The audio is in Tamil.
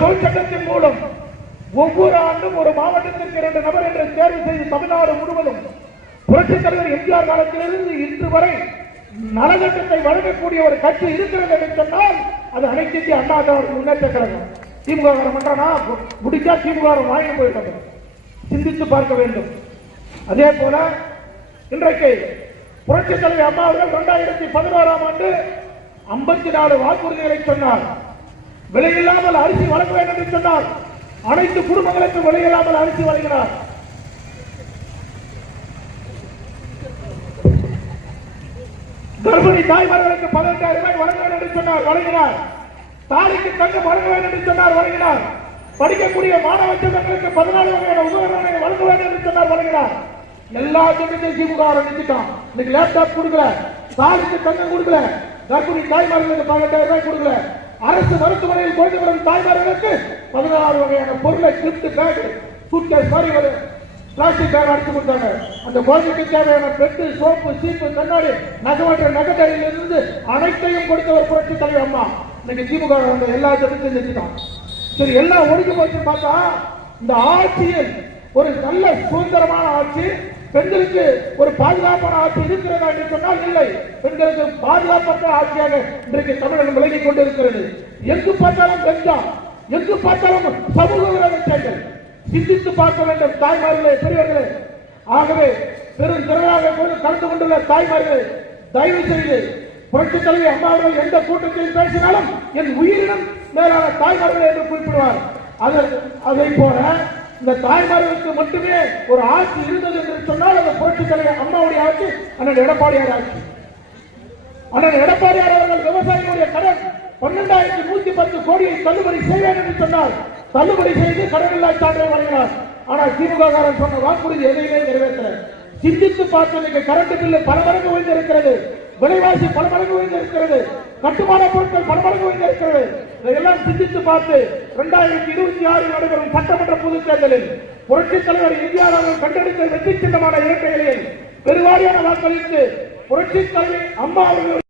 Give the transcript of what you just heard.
சட்டத்தின் மூலம் ஒவ்வொரு ஆண்டும் ஒரு மாவட்டத்திற்கு இரண்டு நபர் என்று தேர்வு செய்து தமிழ்நாடு முழுவதும் புரட்சித் தலைவர் எம்ஜிஆர் காலத்திலிருந்து இன்று வரை நலத்திட்டத்தை வழங்கக்கூடிய ஒரு கட்சி இருக்கிறது என்று சொன்னால் அது அனைத்து இந்திய அண்ணா முன்னேற்ற கழகம். திமுக பண்றானா? முடிச்சா திமுக வாங்கி போயிட்டது சிந்தித்து பார்க்க வேண்டும். அதே போல இன்றைக்கு புரட்சி தலைவர் அம்மா அவர்கள் இரண்டாயிரத்தி பதினோராம் ஆண்டு ஐம்பத்தி நாலு வாக்குறுதிகளை சொன்னார். விலையில்லாமல் அரிசி வழங்க வேண்டும் என்று சொன்னார். அனைத்து குடும்பங்களுக்கும் விலையில்லாமல் அரிசி வழங்கினார். கர்ப்பிணி தாய்மார்களுக்கு பதினெட்டாயிரம் ரூபாய் வழங்க வேண்டும் என்று சொன்னார் வழங்கினார். தாலிக்கு தங்கம் வழங்க வேண்டும் என்று சொன்னார் வழங்கினார். படிக்கக்கூடிய மாணவ செல்வங்களுக்கு பதினாலு வகையான உபகரணங்களை வழங்க வேண்டும் என்று சொன்னார் வழங்கினார். எல்லா திட்டத்தையும் திமுக ஆரம்பிச்சுட்டான் இன்னைக்கு லேப்டாப் கொடுக்கல. தாலிக்கு தங்கம் கொடுக்கல. கர்ப்பிணி தாய்மார்களுக்கு பதினெட்டாயிரம் ரூபாய் கொடுக்கல. அரசு மருத்துவமனையில் குழந்தை வரும் தாய்மார்களுக்கு பதினாறு வகையான பொருளை கிஃப்ட் பேக் சூட்கேஸ் மாதிரி ஒரு பிளாஸ்டிக் பேக் அடித்து கொடுத்தாங்க. அந்த குழந்தைக்கு தேவையான பெட்டு சோப்பு சீப்பு கண்ணாடி நகமற்ற நகத்தடியில் இருந்து அனைத்தையும் கொடுத்த ஒரு புரட்சி தலைவர் அம்மா. இன்னைக்கு திமுக வந்த எல்லா திட்டத்தையும் செஞ்சுட்டான். சரி எல்லாம் ஒடுங்கி போச்சு பார்த்தா இந்த ஆட்சியில் ஒரு நல்ல சுதந்திரமான ஆட்சி பெண்களுக்கு ஒரு பாதுகாப்பான ஆட்சி இருக்கிறதா என்று சொன்னால் இல்லை. பெண்களுக்கு பாதுகாப்பற்ற ஆட்சியாக இன்றைக்கு தமிழகம் விலகி கொண்டிருக்கிறது. எங்கு பார்த்தாலும் பெண்தான் எங்கு பார்த்தாலும் சமூக விரோதங்கள் சிந்தித்து பார்க்க வேண்டும் தாய்மார்களே பெரியவர்களே. ஆகவே பெரும் திறனாக கொண்டு கலந்து கொண்டுள்ள தாய்மார்களே தயவு செய்து புரட்சி தலைவி அம்மா அவர்கள் எந்த கூட்டத்தில் பேசினாலும் என் உயிரினம் மேலான தாய்மார்கள் என்று குறிப்பிடுவார். அது அதை போல இந்த தாய்மார்களுக்கு மட்டுமே ஒரு ஆட்சி இருந்தது என்று சொன்னால் அந்த புரட்சி தலைவர் அம்மாவுடைய ஆட்சி அண்ணன் எடப்பாடியார் ஆட்சி. அண்ணன் எடப்பாடியார் அவர்கள் விவசாயிகளுடைய கடன் பன்னெண்டாயிரத்தி நூத்தி பத்து கோடியை தள்ளுபடி செய்வேன் என்று சொன்னால் தள்ளுபடி செய்து கடன் இல்லா சான்றை வழங்கினார். ஆனால் திமுக காரன் சொன்ன வாக்குறுதி எதையுமே நிறைவேற்ற சிந்தித்து பார்த்ததுக்கு கரண்ட் பில்லு பல மடங்கு உயர்ந்திருக்கிறது. விலைவாசி பல மடங்கு உயர்ந்திருக்கிறது. கட்டுமான பொருட்கள் பல மடங்கு உயர்ந்திருக்கிறது. இதையெல்லாம் சிந்தித்து பார்த்து இரண்டாயிரத்தி இருபத்தி ஆறில் நடைபெறும் சட்டமன்ற பொதுத் தேர்தலில் புரட்சித் தலைவர் இந்தியாவில் கண்டெடுத்த வெற்றி சின்னமான இரட்டை இலையில் பெருவாரியான வாக்களித்து புரட்சித் தலைவர் அம்மா அவர்கள்